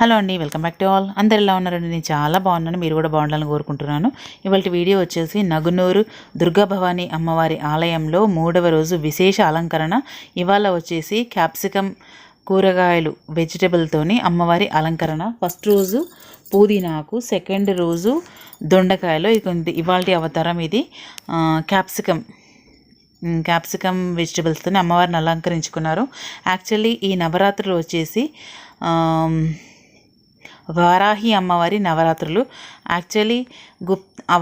Hello అండి, welcome back to all. అందరు ఎలా ఉన్నారండి? నేను చాలా బాగున్నాను, మీరు కూడా బాగుండాలని కోరుకుంటున్నాను. ఇవాళ వీడియో వచ్చేసి నగునూరు దుర్గా భవానీ అమ్మవారి ఆలయంలో 3వ రోజు విశేష అలంకరణ. ఇవాళ వచ్చేసి క్యాప్సికమ్ కూరగాయలు వెజిటబుల్తోని అమ్మవారి అలంకరణ. ఫస్ట్ రోజు పుదీనాకు, సెకండ్ రోజు దొండకాయలు. ఇవాళ అవతారం ఇది. క్యాప్సికమ్ వెజిటబుల్స్తో అమ్మవారిని అలంకరించుకున్నారు. యాక్చువల్లీ ఈ నవరాత్రులు వచ్చేసి వారాహి అమ్మవారి నవరాత్రులు. యాక్చువల్లీ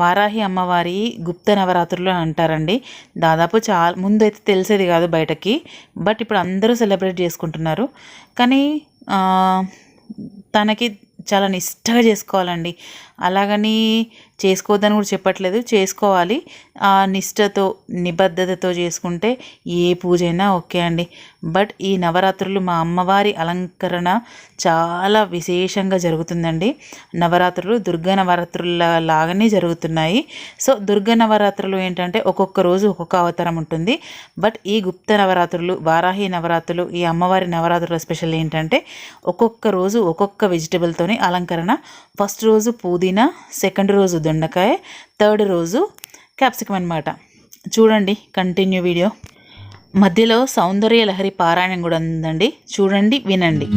వారాహి అమ్మవారి గుప్త నవరాత్రులు అంటారండి. దాదాపు ముందు అయితే తెలిసేది కాదు బయటకి, బట్ ఇప్పుడు అందరూ సెలబ్రేట్ చేసుకుంటున్నారు. కానీ తనకి చాలా నిష్టగా చేసుకోవాలండి. అలాగని చేసుకోవద్దని కూడా చెప్పట్లేదు, చేసుకోవాలి. ఆ నిష్టతో నిబద్ధతతో చేసుకుంటే ఏ పూజ అయినా ఓకే అండి. బట్ ఈ నవరాత్రులు మా అమ్మవారి అలంకరణ చాలా విశేషంగా జరుగుతుందండి. నవరాత్రులు దుర్గా నవరాత్రుల లాగానే జరుగుతున్నాయి. సో దుర్గా నవరాత్రులు ఏంటంటే ఒక్కొక్క రోజు ఒక్కొక్క అవతారం ఉంటుంది. బట్ ఈ గుప్త నవరాత్రులు, వారాహి నవరాత్రులు, ఈ అమ్మవారి నవరాత్రుల స్పెషల్ ఏంటంటే ఒక్కొక్క రోజు ఒక్కొక్క వెజిటబుల్తోని అలంకరణ. ఫస్ట్ రోజు పుదీనా, సెకండ్ రోజు దొండకాయ, థర్డ్ రోజు క్యాప్సికమ్ అన్నమాట. చూడండి కంటిన్యూ వీడియో. మధ్యలో సౌందర్య లహరి పారాయణం కూడా ఉందండి, చూడండి, వినండి.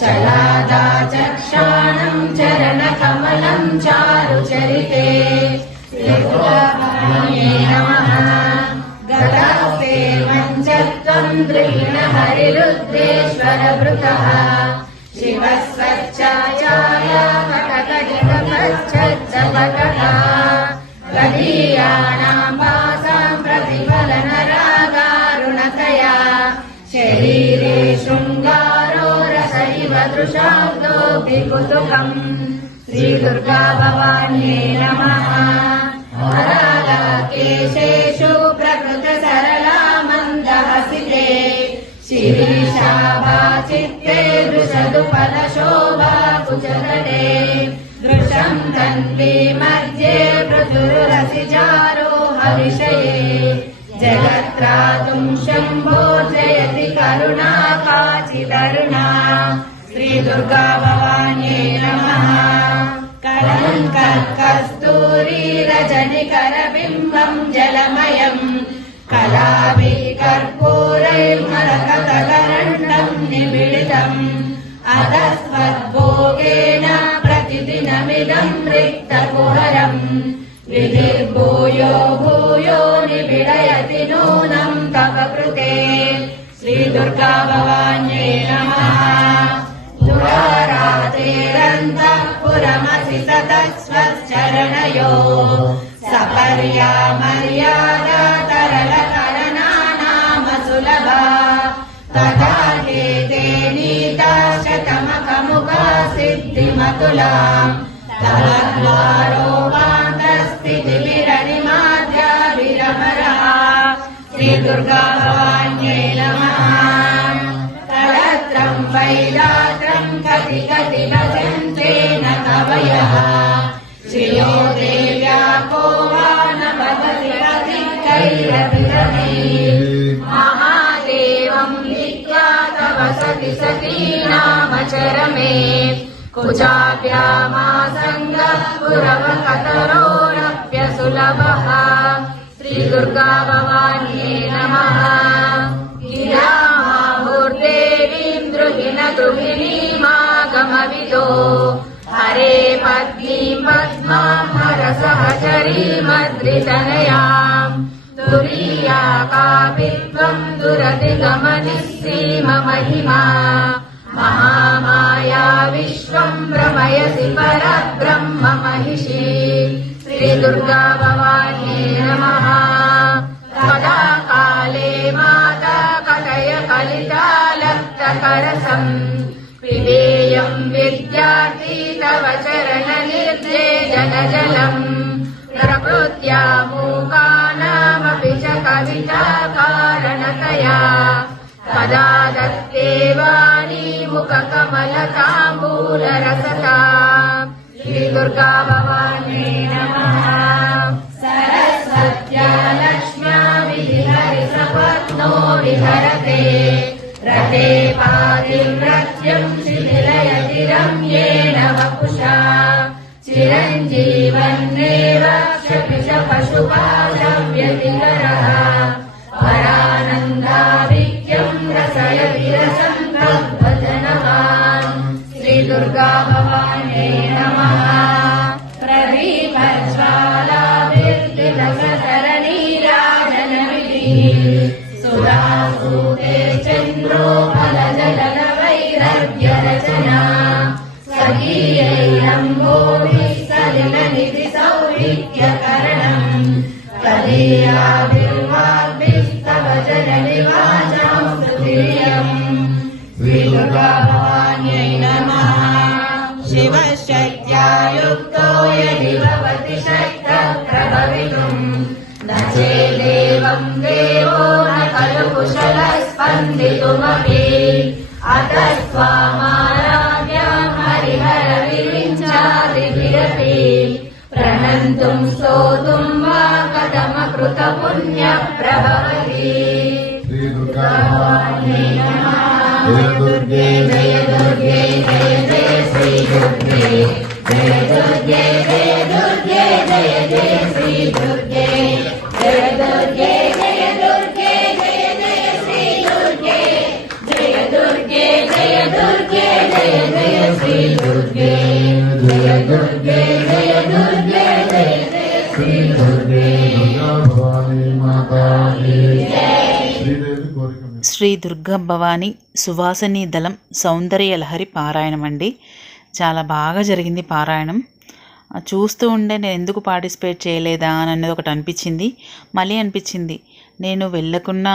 चलादा चक्षाणं चरणकमलं चारुचरिते श्रीगुरुभ्ये नमः। गतास्ते मञ्चत्वं द्रीणहरिरुद्रेश्वरभृतः शिवस्वच्छाचार्य कटकटिकपच्छज्जपटः गदीयानां भासां प्रतिफलनरागारुणतया शरीरे शृङ्गारो रसैव दृशाब्दोऽपि कुतुकम्। श्रीदुर्गा भवान्यै नमः। वरालकेशेषु प्रकृतसरला मन्दहसिते शिरीशाभाचित्ते दृशदुपलशोभा कुचतटे दृशं तन्वी मध्ये पृथुरसिजारोहविषये जगत्रातुं शम्भो जयति करुणा काचिदरुणा। श्रीदुर्गा भवान्यै नमः। कलङ्कस्तूरी रजनिकरबिम्बं जलमयम् कलाभिः कर्पूरैर्मरकतकरण्डं निबिडितम् अधस्वद्भोगेन प्रतिदिनमिदं रिक्तकुहरम् विधिर्भूयो भूयो निबिडयति नूनं तव कृते। श्रीदुर्गा भवान्यै नमः। दुरारातेरन्तःपुरमसि सतस्वच्चरणयो सपर्या मर्यादा तरलकरणानाम सुलभा तथा ते नीता शतमकमुखा सिद्धिमतुलाम् तवद्वारोपान्तस्थितिभिरनिमाद्याभिरमरः। श्रीदुर्गा भवान्यै नमः। कलत्रं वैदात्रं कति कति भजन्ते न कवयः श्रियो देव्या को वा न भवति पथिकैरभिरमैः महादेवं नीत्वा तव सति सती नामचरमे कुचाभ्यामासङ्गः पुरवकतरोरप्यसुलभः। श्रीदुर्गा भवान्यै नमः। गिरामाहुर्देवीं द्रुहिणगृहिणीमागमविदो हरे पद्मीं पद्मां हरसहचरीमद्रितनयाम् तुरीया कापित्वं दुरतिगमनिस्सीममहिमा महामाया विश्वं भ्रमयसि परब्रह्म महिषी। श्रीदुर्गा भवान्यै नमः। कदा काले माता कटय कलितालक्तकरसम् पिबेयं विद्यार्थी तव चरणनिर्देजनजलम् प्रकृत्या मूकानामपि च कविता कारणतया कदा दत्ते वाणी मुखकमलताम्बूलरसता। श्रीदुर्गा भवान्यै नमः। सरस्वत्या लक्ष्म्या विहरिसपत्नो विहरते रते पातिव्रत्यं शिथिलयति रम्येण वपुषा चिरञ्जीवन्नेव क्षपिश पशुपाशव्यतिकरः परानन्दाभिक्यं रसयति रसं तद्भजनवान्। श्रीदुर्गा भवान्यै नमः। प्रदीपज्वालाभिर्दिवसतरणीराजनविधिः सुधासूते चन्द्रोपलजलवैरव्यरचना स्वकीयैरम्भोभिः सलिलनिधि सौविध्यकरणम् तदीयाभिर्वाग्भिस्तव जननिवाचां स्तुतिर्यम्। श्रीदुर्गा भवान्यै नमः। शिवशक्त्या युक्तो यदि भवति शक्तः प्रभवितुम् न चेदेवं देवो न खलु कुशलः स्पन्दितुमपि अतः स्वामाराध्यां हरिहरविरिञ्चादिभिरपि प्रणन्तुं स्तोतुं वा कथमकृतपुण्यः प्रभवति। श्रीदुर्गा भवान्यै दुर्गे जय दुर्गे जय जय श्री दुर्गे जय दुर्गे जय दुर्गे जय जय श्री दुर्गे जय दुर्गे जय दुर्गे जय जय श्री दुर्गे जय दुर्गे जय दुर्गे जय जय श्री दुर्गे जय दुर्गे जय दुर्गे जय जय श्री दुर्गे दुर्गा भवानी माता की जय। శ్రీ దుర్గా భవాని సువాసిని దళం సౌందర్య లహరి పారాయణం అండి. చాలా బాగా జరిగింది పారాయణం. చూస్తూ ఉండే నేను ఎందుకు పార్టిసిపేట్ చేయలేదా అని అనేది ఒకటి అనిపించింది. మళ్ళీ అనిపించింది నేను వెళ్ళకున్నా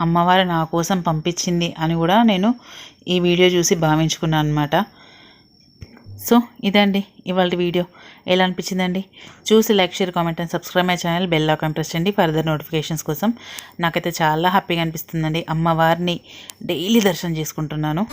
అమ్మవారు నా కోసం పంపించింది అని కూడా నేను ఈ వీడియో చూసి భావించుకున్నాను అనమాట. సో ఇదండి ఇవాళ వీడియో. ఎలా అనిపించిందండి? చూసి like, share, comment and subscribe my channel. Bell icon press చేయండి ఫర్దర్ నోటిఫికేషన్స్ కోసం. నాకైతే చాలా హ్యాపీగా అనిపిస్తుందండి. అమ్మవారిని డైలీ దర్శనం చేసుకుంటున్నాను.